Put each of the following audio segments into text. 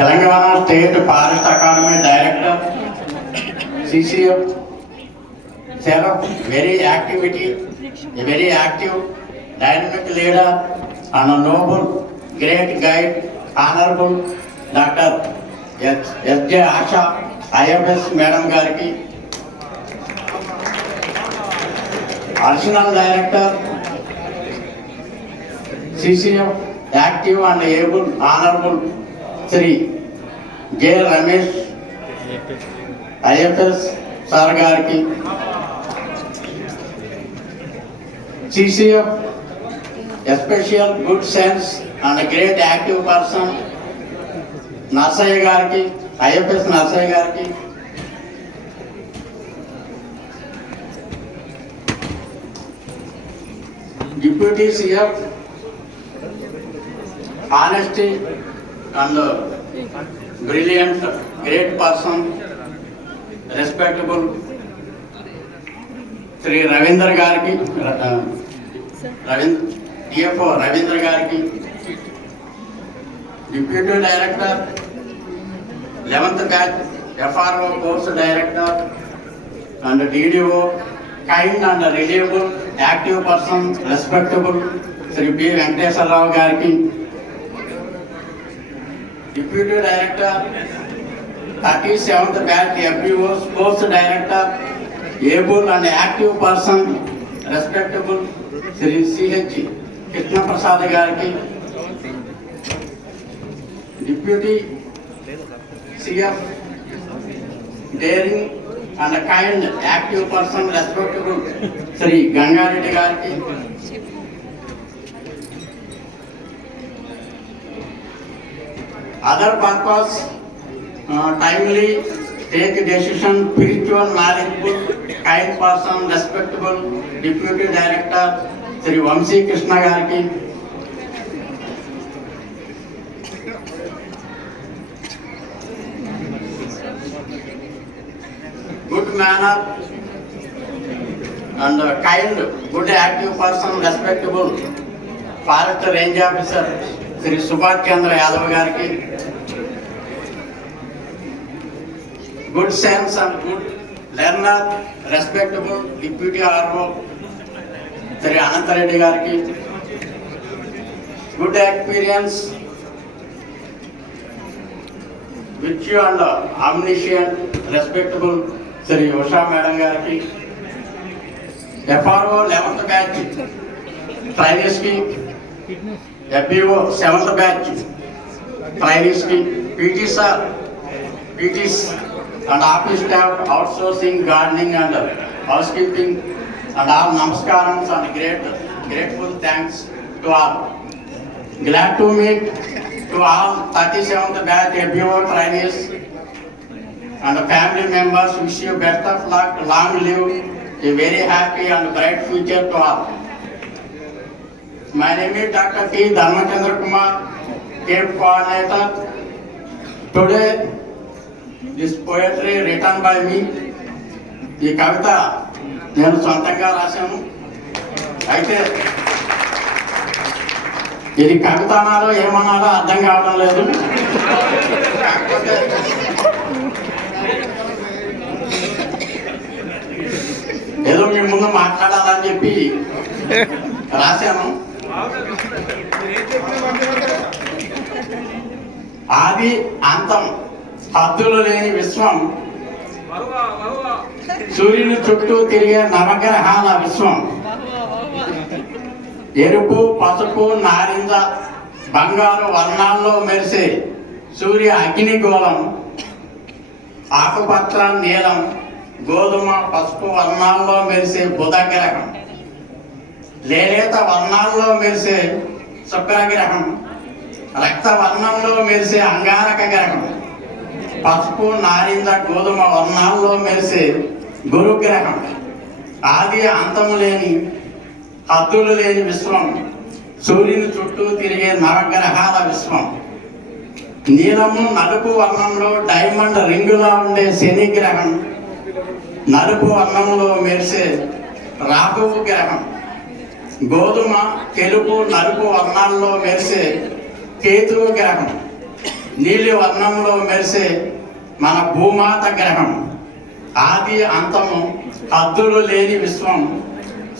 Telangana State Forest Academy Director, CCF, Seraph, very very active, dynamic leader, and a noble, great guide, Honorable Dr. S.J. Asha, IFS Madam Gariki, Additional Director, CCF, active and able, Honorable Sri J. Ramesh, IFS Sir Gariki, CCF, a special good sense and a great active person, Narsaya Gariki, IFS Narsaya Gariki, Deputy CF, honesty and brilliant, great person, respectable, Sri Ravindra Gariki, DFO Ravindra Gariki, Deputy Director, 11th batch, FRO Course Director, and DDO, kind and reliable, active person, respectable, Sri P. Venkateswara Rao Gariki, Deputy Director, 37th batch, FBO Course Director, able and active person, respectable, Sri C.H. Krishna Prasad Gariki, Deputy CF, daring and a kind, active person, respectable, Sri Gangareddy Gariki, other purpose, timely, take decision, spiritual, knowledgeable, kind person, respectable, Deputy Director, Sri Vamsi Krishna Gariki, good manner and kind, good active person, respectable, Forest Range Officer, Sri Subhash Chandra Yadav Gariki, good sense and good learner, respectable, Deputy RO, Sri Ananta Reddy Gariki, good experience, virtue and omniscient, respectable, Sri Usha Madam Gariki, FRO 11th batch, trainees ki, FBO 7th batch, trainees ki, PTs and office staff, outsourcing, gardening and housekeeping, and all namaskarams and grateful thanks to all. Glad to meet to all 37th batch FBO trainees and family members. Wish you best of luck, long live, a very happy and bright future to all. My name is Dr. T. Dharmachandra Kumar, Cape Coordinator. Today, this poetry written by me, ఈ కవిత నేను సొంతంగా రాశాను. అయితే ఇది కవిత అన్నారో ఏమన్నారో అర్థం కావడం లేదు. కాకపోతే ఏదో మీ ముందు మాట్లాడాలని చెప్పి రాశాను. ఆది అంతం హద్దులు లేని విశ్వం, సూర్యుని చుట్టూ తిరిగే నవగ్రహాల విశ్వం, ఎరుపు పసుపు నారింజ బంగారు వర్ణాల్లో మెరిసే సూర్య అగ్నిగోళం, ఆకుపచ్చ నీలం గోధుమ పసుపు వర్ణాల్లో మెరిసే బుధగ్రహం, లేలేత వర్ణాల్లో మెరిసే శుక్రగ్రహం, రక్త వర్ణంలో మెరిసే అంగారక గ్రహం, పసుపు నారింజ గోధుమ వర్ణాల్లో మెరిసే గురుగ్రహం, ఆది అంతము లేని హద్దులు లేని విశ్వం, సూర్యుని చుట్టూ తిరిగే నవగ్రహాల విశ్వం, నీలము నలుపు వర్ణంలో డైమండ్ రింగులా ఉండే శని గ్రహం, నలుపు వర్ణంలో మెరిసే రాహువు గ్రహం, గోధుమ తెలుపు నలుపు వర్ణాల్లో మెరిసే కేతువు గ్రహం, నీలి వర్ణంలో మెరిసే మన భూమాత గ్రహం, ఆది అంతము హద్దులు లేని విశ్వం,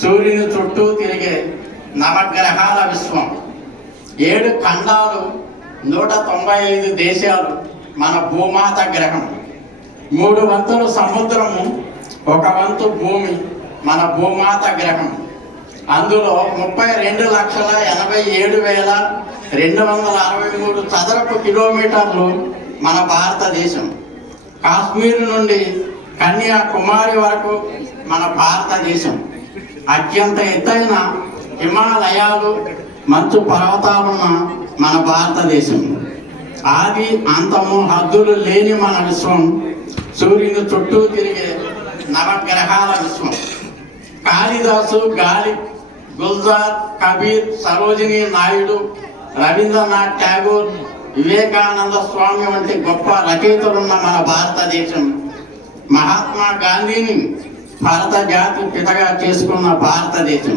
సూర్యుని చుట్టూ తిరిగే నవగ్రహాల విశ్వం, 7 ఖండాలు 195 దేశాలు మన భూమాత గ్రహం, 3 వంతులు సముద్రము, 1 వంతు భూమి మన భూమాత గ్రహం. అందులో 32,87,263 చదరపు కిలోమీటర్లు మన భారతదేశం. కాశ్మీర్ నుండి కన్యాకుమారి వరకు మన భారతదేశం. అత్యంత ఎత్తైన హిమాలయాలు, మంచు పర్వతాలున్న మన భారతదేశం. ఆది అంతము హద్దులు లేని మన విశ్వం, సూర్యుని చుట్టూ తిరిగే నవగ్రహాల విశ్వం. కాళిదాసు, గాలి, గుల్జార్, కబీర్, సరోజినీ నాయుడు, రవీంద్రనాథ్ ఠాగూర్, వివేకానంద స్వామి వంటి గొప్ప రచయితలున్న మన భారతదేశం. మహాత్మా గాంధీని భారత జాతి పితగా చేసుకున్న భారతదేశం.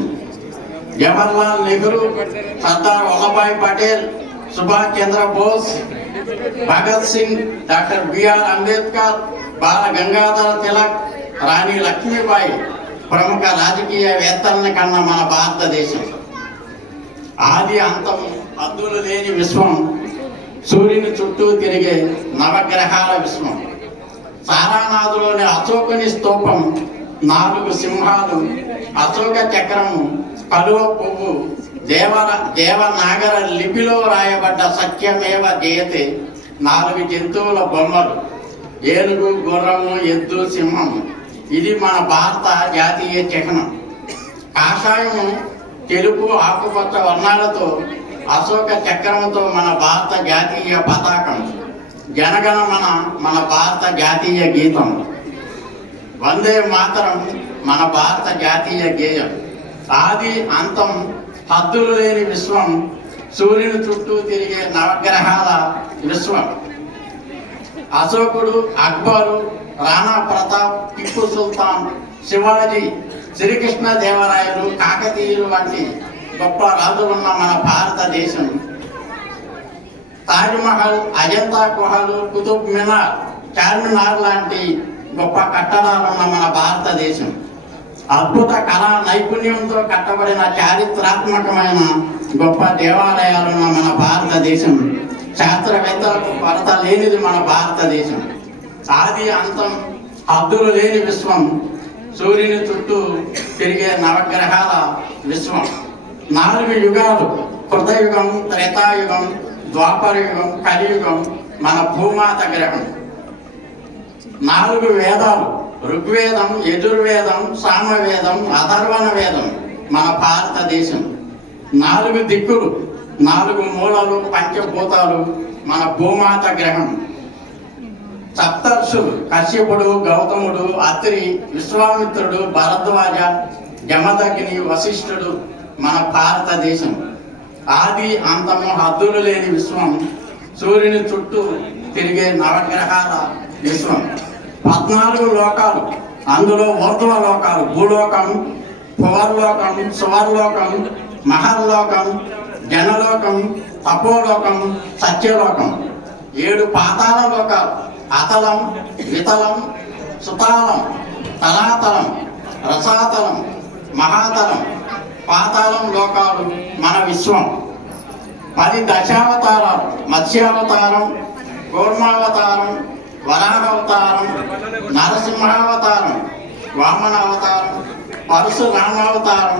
జవహర్లాల్ నెహ్రూ, సర్దార్ వల్లభాయ్ పటేల్, సుభాష్ చంద్రబోస్, భగత్ సింగ్, డాక్టర్ బిఆర్ అంబేద్కర్, బాల గంగాధర తిలక్, రాణి లక్ష్మీబాయి ప్రముఖ రాజకీయవేత్తలను కన్న మన భారతదేశం. ఆది అంతం హద్దులు లేని విశ్వం, సూర్యుని చుట్టూ తిరిగే నవగ్రహాల విశ్వం. సారానాథులోని అశోకుని స్తూపం, 4 సింహాలు, అశోక చక్రము, కలువ పువ్వు, దేవనాగర లిపిలో రాయబడ్డ సత్యమేవ జయతే 4 జంతువుల బొమ్మలు, ఏనుగు, గుర్రము, ఎద్దు, సింహము. ఇది మన భారత జాతీయ చిహ్నం. కాషాయము, తెలుపు, ఆకుపచ్చ వర్ణాలతో అశోక చక్రముతో మన భారత జాతీయ పతాకం. జనగణమన మన భారత జాతీయ గీతం. వందే మాతరం మన భారత జాతీయ గేయం. ఆది అంతం హద్దులు లేని విశ్వం, సూర్యుని చుట్టూ తిరిగే నవగ్రహాల విశ్వం. అశోకుడు, అక్బరు, రాణా ప్రతాప్, టిప్పు సుల్తాన్, శివాజీ, శ్రీకృష్ణ దేవరాయలు, కాకతీయులు వంటి గొప్ప రాజులున్న మన భారతదేశం. తాజ్మహల్, అజంతా గుహలు, కుతుబ్ మినార్, చార్మినార్ లాంటి గొప్ప కట్టడాలున్న మన భారతదేశం. అద్భుత కళా నైపుణ్యంతో కట్టబడిన చారిత్రాత్మకమైన గొప్ప దేవాలయాలున్న మన భారతదేశం. శాస్త్రవేత్తలకు కొరత లేనిది మన భారతదేశం. ఆది అంతం హద్దులు లేని విశ్వం, సూర్యుని చుట్టూ తిరిగే నవగ్రహాల విశ్వం. 4 యుగాలు, కృతయుగం, త్రేతాయుగం, ద్వాపరయుగం, కలియుగం మన భూమాత గ్రహం. 4 వేదాలు, ఋగ్వేదం, యజుర్వేదం, సామవేదం, అథర్వణ వేదం మన భారతదేశం. 4 దిక్కులు, 4 మూలలు, పంచభూతాలు మన భూమాత గ్రహం. సప్తర్షులు, కశ్యపుడు, గౌతముడు, అత్రి, విశ్వామిత్రుడు, భరద్వాజ, జమదగ్ని, వశిష్ఠుడు మన భారతదేశం. ఆది అంతము హద్దులు లేని విశ్వం, సూర్యుని చుట్టూ తిరిగే నవగ్రహాల విశ్వం. 14 లోకాలు, అందులో ఊర్ధ్వ లోకాలు, భూలోకం, పువర్లోకం, సువర్లోకం, మహర్లోకం, జనలోకం, తపోలోకం, సత్యలోకం. 7 పాతాళ లోకాలు, అతలం, వితలం, సుతాలం, తలాతలం, రసాతలం, మహాతలం, పాతాళం లోకాలు మన విశ్వం. 10 దశావతారాలు, మత్స్యావతారం, కూర్మావతారం, వరాహవతారం, నరసింహావతారం, వామనావతారం, పరశురామావతారం,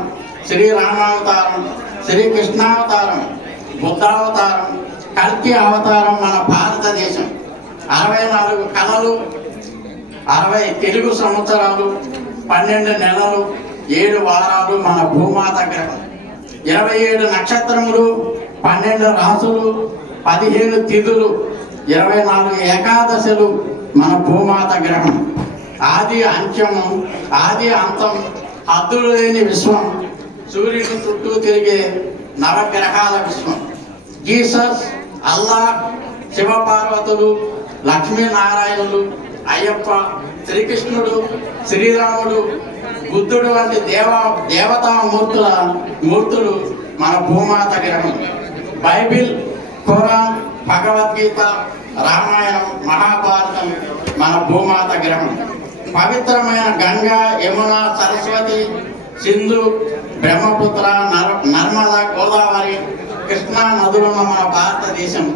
శ్రీరామావతారం, శ్రీకృష్ణావతారం, బుద్ధావతారం, కల్కి అవతారం మన భారతదేశం. 64 కళలు, 60 తెలుగు సంవత్సరాలు, 12 నెలలు, 7 వారాలు మన భూమాత గ్రహం. 27 నక్షత్రములు, 12 రాసులు, 15 తిథులు, 24 ఏకాదశులు మన భూమాత గ్రహం. ఆది అంత్యము, ఆది అంతం హద్దులు లేని విశ్వం, సూర్యుని చుట్టూ తిరిగే నవగ్రహాల విశ్వం. జీసస్, అల్లాహ్, శివపార్వతులు, లక్ష్మీనారాయణులు, అయ్యప్ప, శ్రీకృష్ణుడు, శ్రీరాముడు, బుద్ధుడు వంటి దేవతా మూర్తులు మన భూమాత గ్రహం. బైబిల్, ఖురాన్, భగవద్గీత, రామాయణం, మహాభారతం మన భూమాత గ్రహం. పవిత్రమైన గంగా, యమున, సరస్వతి, సింధు, బ్రహ్మపుత్ర, నర్మద, గోదావరి, కృష్ణా నదులున్న మన భారతదేశం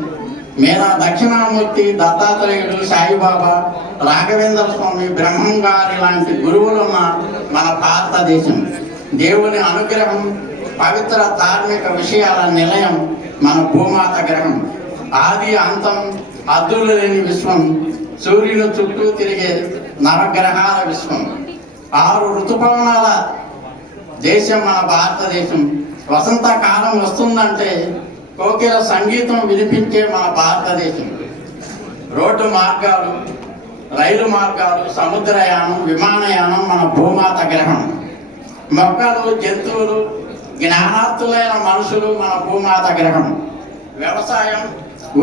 మీద దక్షిణామూర్తి, దత్తాత్రేయుడు, సాయిబాబా, రాఘవేంద్ర స్వామి, బ్రహ్మంగారి లాంటి గురువులున్న మన భారతదేశం. దేవుని అనుగ్రహం, పవిత్ర ధార్మిక విషయాల నిలయం మన భూమాత గ్రహం. ఆది అంతం, హద్దులు లేని విశ్వం, సూర్యుని చుట్టూ తిరిగే నవగ్రహాల విశ్వం. 6 ఋతుపవనాల దేశం మన భారతదేశం. వసంతకాలం వస్తుందంటే కోకిల సంగీతం వినిపించే మన భారతదేశం. రోడ్డు మార్గాలు, రైలు మార్గాలు, సముద్రయానం, విమానయానం మన భూమాత గ్రహం. మొక్కలు, జంతువులు, జ్ఞానార్థులైన మనుషులు మన భూమాత గ్రహం. వ్యవసాయం,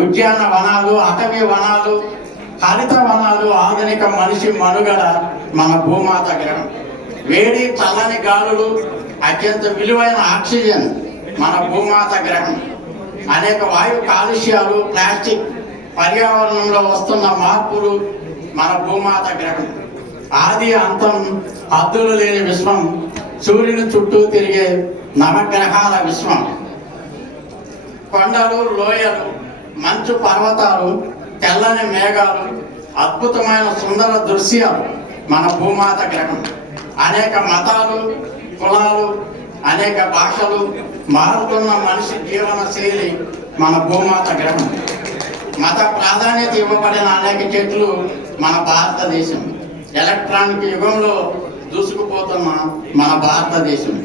ఉద్యాన వనాలు, అటవీ వనాలు, హరిత వనాలు, ఆధునిక మనిషి మనుగడ మన భూమాత గ్రహం. వేడి చల్లని గాలులు, అత్యంత విలువైన ఆక్సిజన్ మన భూమాత గ్రహం. అనేక వాయు కాలుష్యాలు, ప్లాస్టిక్, పర్యావరణంలో వస్తున్న మార్పులు మన భూమాత గ్రహం. ఆది అంతం, హద్దులు లేని విశ్వం, సూర్యుని చుట్టూ తిరిగే నవగ్రహాల విశ్వం. కొండలు, లోయలు, మంచు పర్వతాలు, తెల్లని మేఘాలు, అద్భుతమైన సుందర దృశ్యాలు మన భూమాత గ్రహం. అనేక మతాలు, కులాలు, అనేక భాషలు, మారుతున్న మనిషి జీవన శైలి మన భూమాత గ్రహం. మత ప్రాధాన్యత ఇవ్వబడిన అనేక చెట్లు మన భారతదేశం. ఎలక్ట్రానిక్ యుగంలో దూసుకుపోతున్న మన భారతదేశం.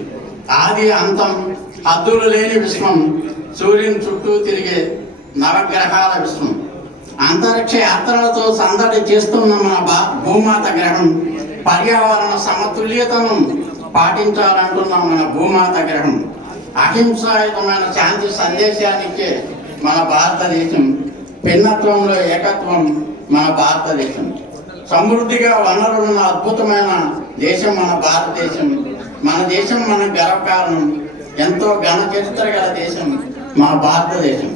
ఆది అంతం, హద్దులు లేని విశ్వం, సూర్యుని చుట్టూ తిరిగే నవగ్రహాల విశ్వం. అంతరిక్ష యాత్రలతో సందడి చేస్తున్న మన భూమాత గ్రహం. పర్యావరణ సమతుల్యతను పాటించాలంటున్న మన భూమాత గ్రహం. అహింసాయుతమైన శాంతి సందేశానిచ్చే మన భారతదేశం. భిన్నత్వంలో ఏకత్వం మన భారతదేశం. సమృద్ధిగా వనరులున్న అద్భుతమైన దేశం మన భారతదేశం. మన దేశం మన గర్వకారణం. ఎంతో ఘన చరిత్ర గల దేశం మన భారతదేశం.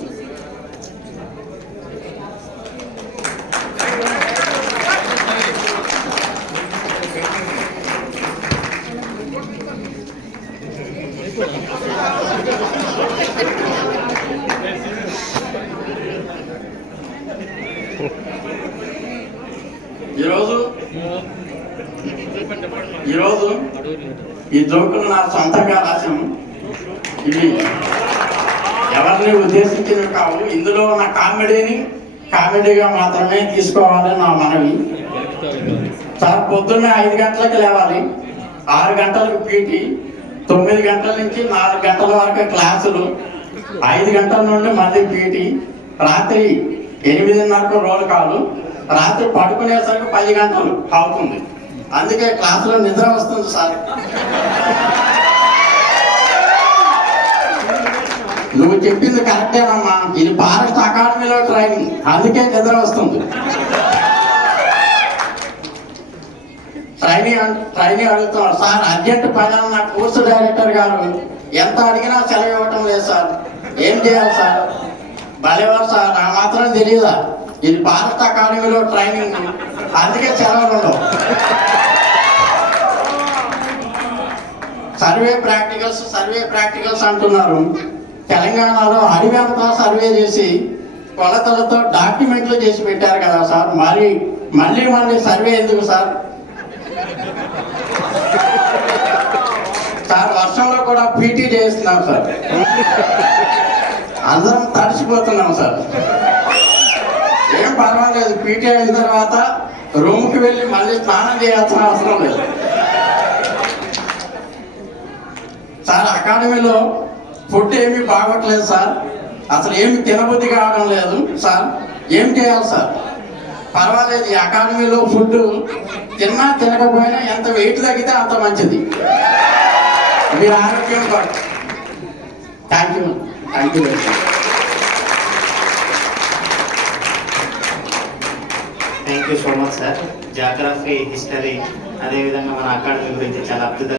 ఈరోజు ఈ జోకులు నా సొంతంగా రాశాం. ఇవి ఎవరిని ఉద్దేశించినవి కావు. ఇందులో ఉన్న కామెడీగా మాత్రమే తీసుకోవాలని నా మనవి. చాలా పొద్దున్నే 5 గంటలకు లేవాలి, 6 గంటలకు పీటీ, 9 గంటల నుంచి 4 గంటల వరకు క్లాసులు, 5 గంటల నుండి మళ్ళీ పీటీ, రాత్రి 8:30కు రోల్ కాలు, రాత్రి పడుకునేసరికి 10 గంటలు అవుతుంది. అందుకే క్లాసులో నిద్ర వస్తుంది సార్. నువ్వు చెప్పింది కరెక్టేనమ్మా, ఇది ఫారెస్ట్ అకాడమీలో ట్రైనింగ్, అందుకే నిద్ర వస్తుంది. ట్రైనింగ్ అడుగుతున్నారు సార్, అర్జెంట్ పని నా కోర్సు డైరెక్టర్ గారు ఎంత అడిగినా సెలవు ఇవ్వటం లేదు సార్, ఏం చేయాలి సార్? భలేవారు సార్, ఆ మాత్రం తెలియదా? ఇది ఫారెస్ట్ అకాడమీలో ట్రైనింగ్, అందుకే సెలవులు ఉండవు. సర్వే ప్రాక్టికల్స్ అంటున్నారు. తెలంగాణలో అడవి అంతా సర్వే చేసి కొలతలతో డాక్యుమెంట్లు చేసి పెట్టారు కదా సార్, మళ్ళీ సర్వే ఎందుకు సార్? సార్ వర్షంలో కూడా పీటీ చేస్తున్నారు సార్, అందరం తడిసిపోతున్నాం సార్. ఏం పర్వాలేదు, పీటీ అయిన తర్వాత రూమ్కి వెళ్ళి మళ్ళీ స్నానం చేయాల్సిన అవసరం లేదు సార్. అకాడమీలో ఫుడ్ ఏమీ బాగోట్లేదు సార్, అసలు ఏమి తినబుద్ధి కావడం లేదు సార్, ఏం చేయాలి సార్? పర్వాలేదు, ఈ అకాడమీలో ఫుడ్ తిన్నా తినకపోయినా ఎంత వెయిట్ తగ్గితే అంత మంచిది, మీరు ఆరోగ్యం కూడా. Thank you very much. Thank you so much sir. Geography, history, అదేవిధంగా మన అకాడమీ గురించి చాలా అద్భుతంగా